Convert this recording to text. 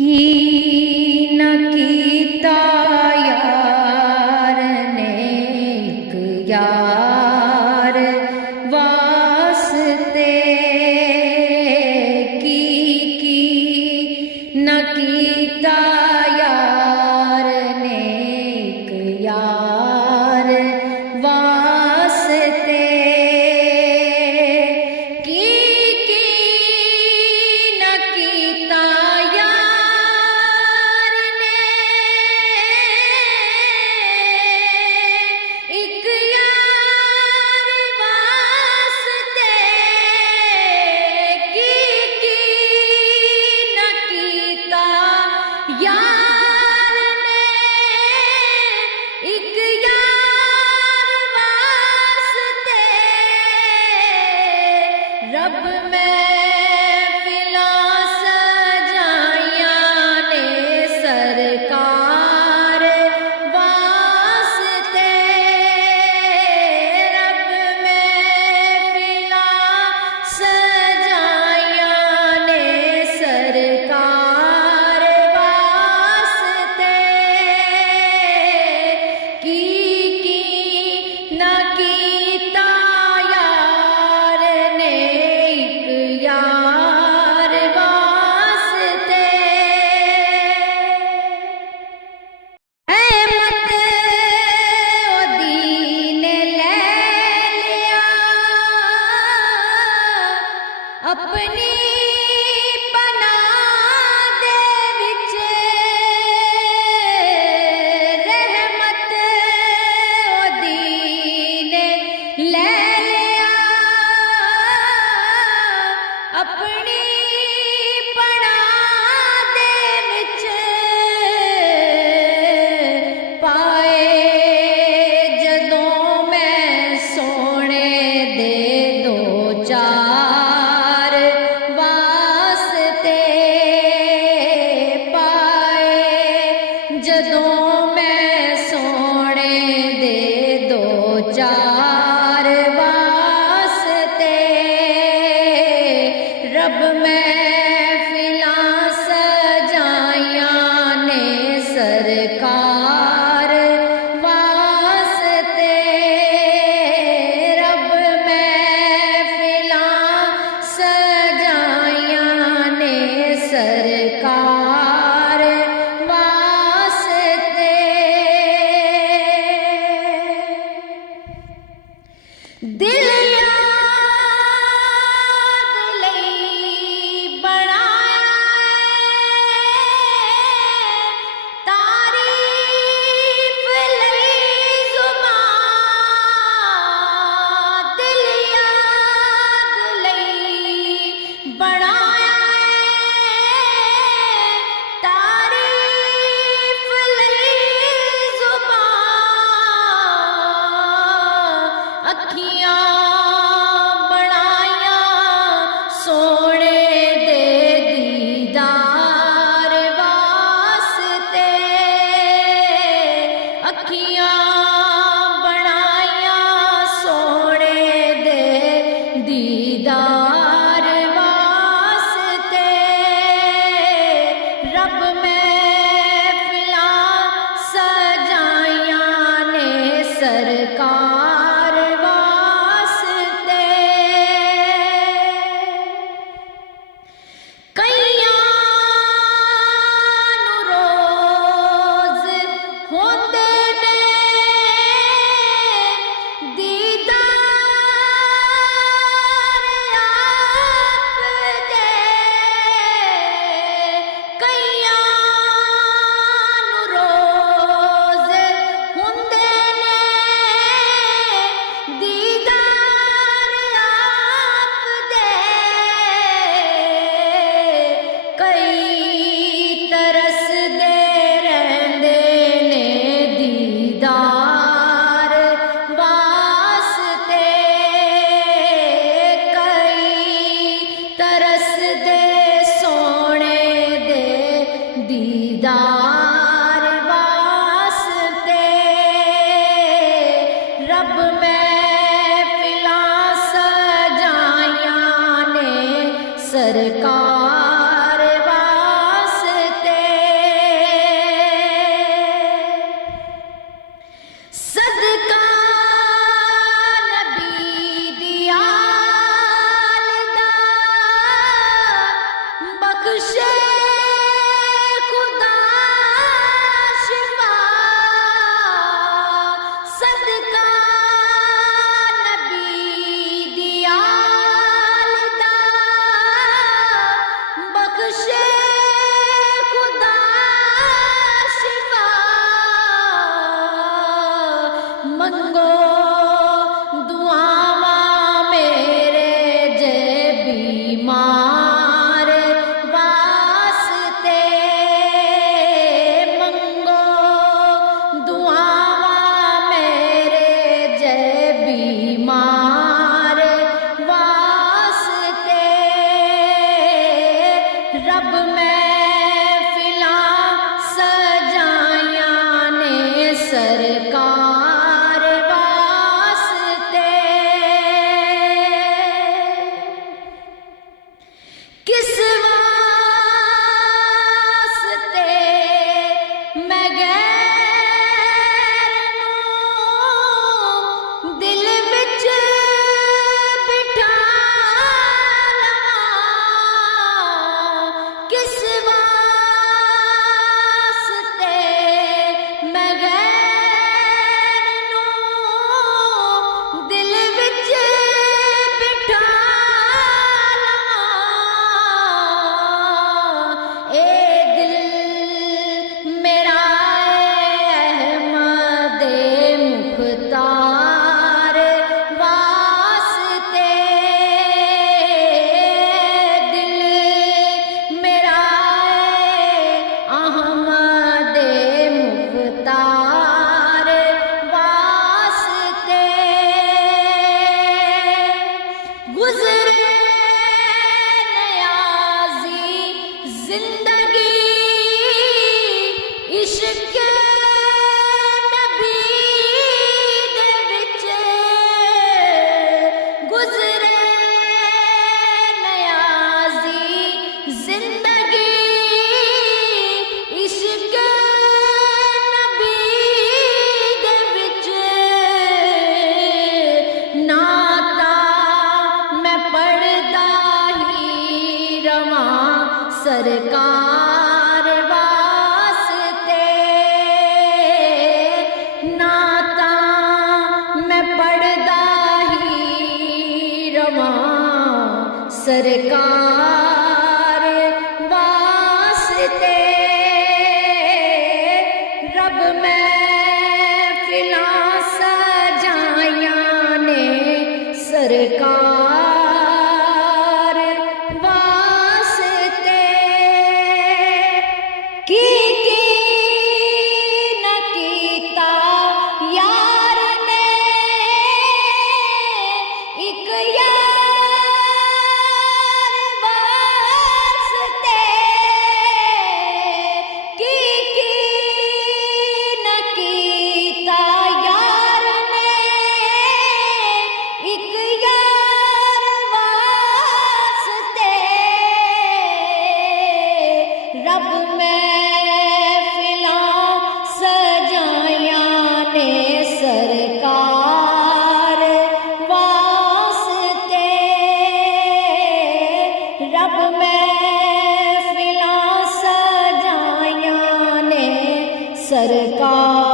की न कीता यार ने एक यार वास्ते की न कीता यार ने एक यार वास्ते न कीता रब महफिलां सजाइयां ने सरकार वास्ते। रब महफिलां सजाइयां ने सरकार वास्ते की न कीता अपनी पनाह दे विच रहमत ओदी ने ले लिया। अपनी पनाह दे विच पाए जदों मैं सोने दे दो चार जदों मैं सोने दे दो चार वास्ते। रब महफिलां सजाइयां ने सरकार वास्ते। रब महफिलां सजाइयां ने सरकार दिल याद लई बनाया तारीफ लई ज़ुबान। दिल याद लई बनाया तारीफ लई ज़ुबान। अखियां दीदार वास्ते। रब महफिलां सजाइयां ने सरकार वास्ते। कईयां नूं रोज़ होंदे ने दीदार वास्ते। रब महफिलां सजाइयां ने सरकार वास्ते। ਗੈਰ ਨੂੰ ਦਿਲ ਵਿੱਚ ਬਿਠਾ ਲਵਾਂ ਕਿਸ ਵਾਸਤੇ ਮੈਂ ਗੈਰ ਨੂੰ ਦਿਲ ਵਿੱਚ ਬਿਠਾ ਲਵਾਂ ਇਹ ਦਿਲ ਮੇਰਾ ਅਹਿਮਦ ਮੁਖਤਾਰ ਵਾਸਤੇ ਦਿਲ ਮੇਰਾ ਅਹਿਮਦ ਮੁਖਤਾਰ ਵਾਸਤੇ ਗੁਜ਼ਰੇ ਨਿਆਜ਼ੀ ਜ਼ਿੰਦਗੀ इश्क नबी दे विच गुज़रे नियाज़ी जिंदगी इश्क नबी दे विच नाता मैं पढ़दा ही रवां सरकार वास्ते नाता मैं पढ़दा ही रवां सरकार वास्ते रब महफिलां सजाइयां ने सरकार वास्ते की न कीता यार ने एक यार वास्ते की न कीता यार ने एक यार वास्ते रब महफिलां सजाइयां ने सरकार वास्ते रब महफिलां सजाइयां ने सरकार